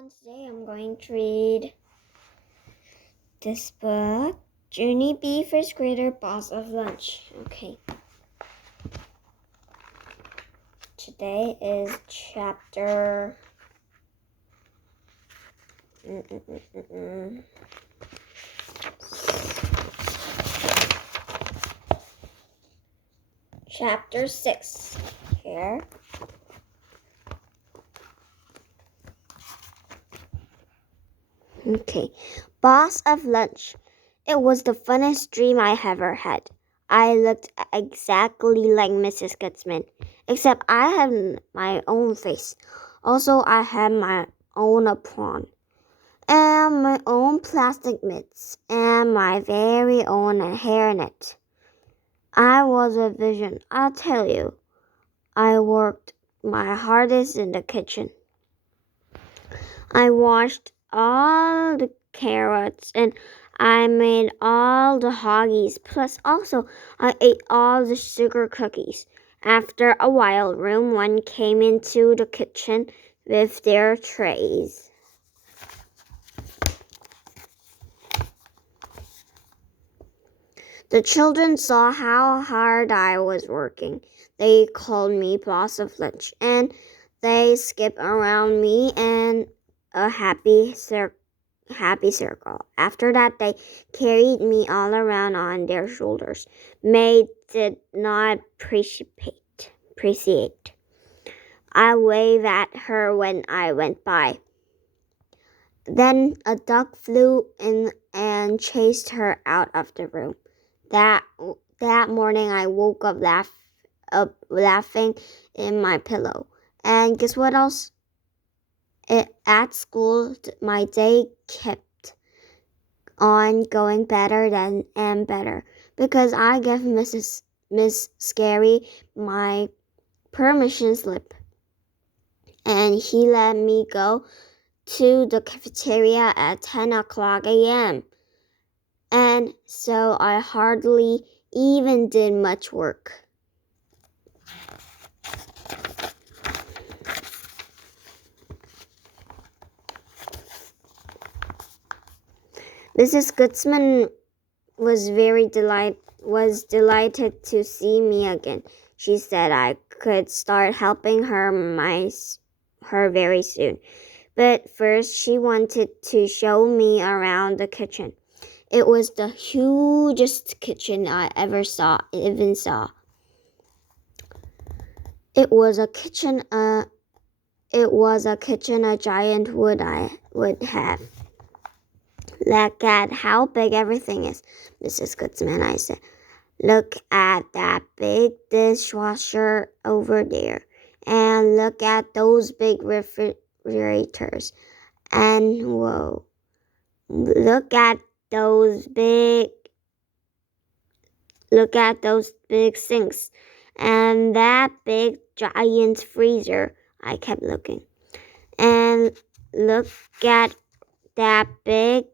everyone. Today I'm going to read this book, Junie B. First Grader, Boss of Lunch. Okay. Today is chapter... Chapter 6. Here. Okay. Boss of Lunch. It was the funnest dream I ever had. I looked exactly like Mrs. Gutzman, except I had my own face. Also, I had my own apron, and my own plastic mitts, and my very own hairnet. I was a vision, I'll tell you. I worked my hardest in the kitchen. I washed all the carrots and I made all the hoggies. Plus, also, I ate all the sugar cookies. After a while, room 1 came into the kitchen with their trays. The children saw how hard I was working. They called me Boss of Lunch, and they skipped around me in a happy circle. After that, they carried me all around on their shoulders. May did not appreciate. I waved at her when I went by. Then a duck flew in and chased her out of the room. That morning, I woke up laughing in my pillow. And guess what else? At school, my day kept on going better and better because I gave Miss Scary my permission slip, and he let me go to the cafeteria at 10 o'clock a.m. And so I hardly even did much work. Mrs. Gutzman was delighted to see me again. She said I could start helping her very soon. But first she wanted to show me around the kitchen. It was the hugest kitchen I ever saw. It was a kitchen a giant would have. Look at how big everything is, Mrs. Gutzman, I said. Look at that big dishwasher over there. And look at those big refrigerators. And whoa, look at those big sinks. And that big giant freezer. I kept looking. And look at that big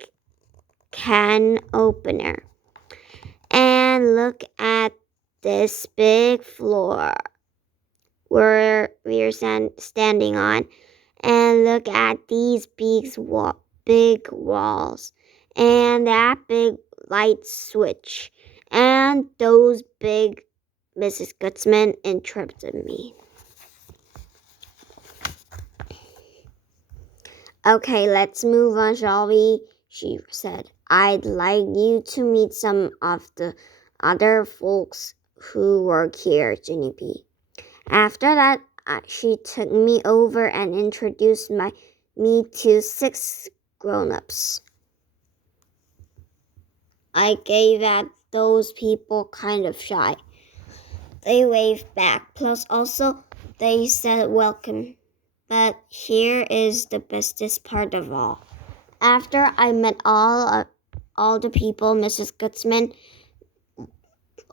can opener. And look at this big floor where we're standing on. And look at these big walls. And that big light switch. And those big... Mrs. Gutzman interrupted me. Okay, let's move on, shall we? She said. I'd like you to meet some of the other folks who work here, Junie B. After that, she took me over and introduced me to 6 grown-ups. I gave at those people kind of shy. They waved back, plus also they said welcome. But here is the bestest part of all. After I met all the people, Mrs. Gutzman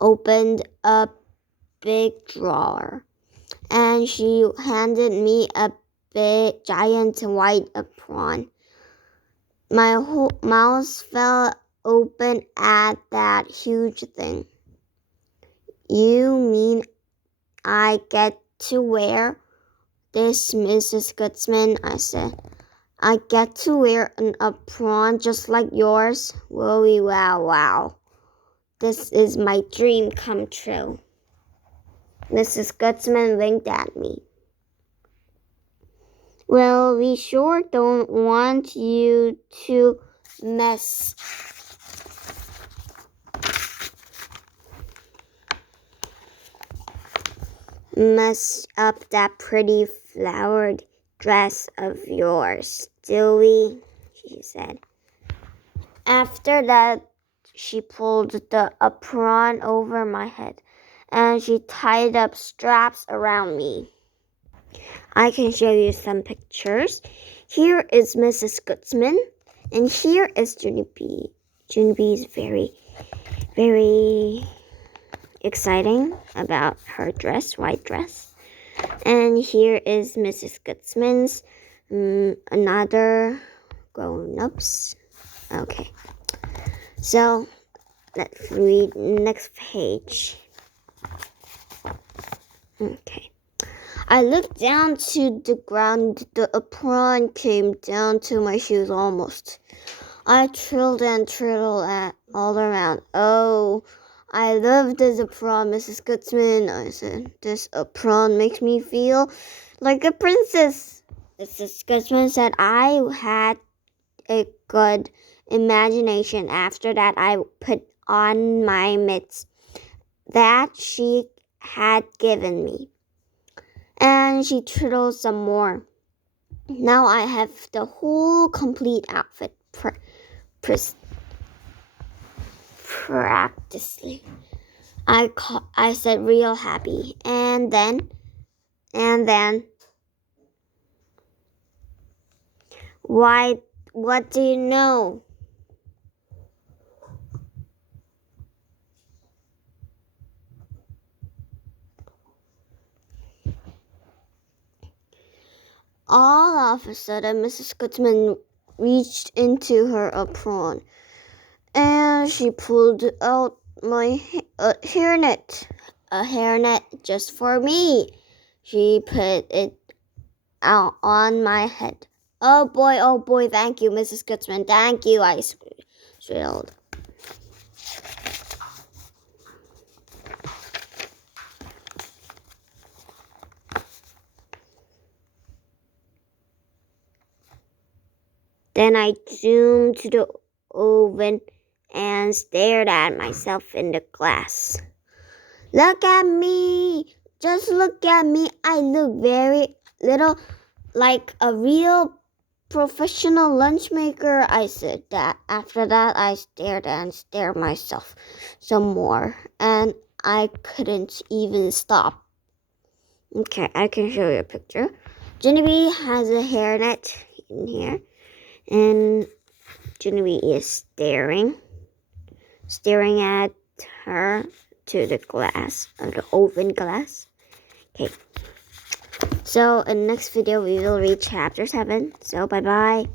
opened a big drawer, and she handed me a big, giant white apron. My whole mouth fell open at that huge thing. You mean I get to wear this, Mrs. Gutzman? I said. I get to wear an apron just like yours. Whoa, wow, wow. This is my dream come true. Mrs. Gutzman winked at me. Well, we sure don't want you to mess up that pretty flowered dress of yours, do we? She said. After that, she pulled the apron over my head and she tied up straps around me. I can show you some pictures. Here is Mrs. Gutzman, and here is Junie B. Junie B is very, very exciting about her dress, white dress. And here is Mrs. Gutzman's another grown-ups. Okay, so let's read next page. Okay. I looked down to the ground. The apron came down to my shoes almost. I trilled and trilled all around. Oh, I love this apron, Mrs. Gutzman, I said. This apron makes me feel like a princess. Mrs. Gutzman said I had a good imagination. After that, I put on my mitts that she had given me. And she triddled some more. Now I have the whole complete outfit practically. I said real happy. And then, why, what do you know? All of a sudden, Mrs. Gutzman reached into her apron, and she pulled out my hairnet. A hairnet just for me. She put it out on my head. Oh boy, thank you, Mrs. Gutzman, thank you, I shrilled. Then I zoomed to the oven and stared at myself in the glass. Look at me! Just look at me. I look very little like a real professional lunch maker, I said that. After that, I stared and stared myself some more, and I couldn't even stop. Okay, I can show you a picture. Junie has a hairnet in here, and Junie is staring at her to the glass, the oven glass. Okay. So in the next video, we will read chapter 7. So bye-bye.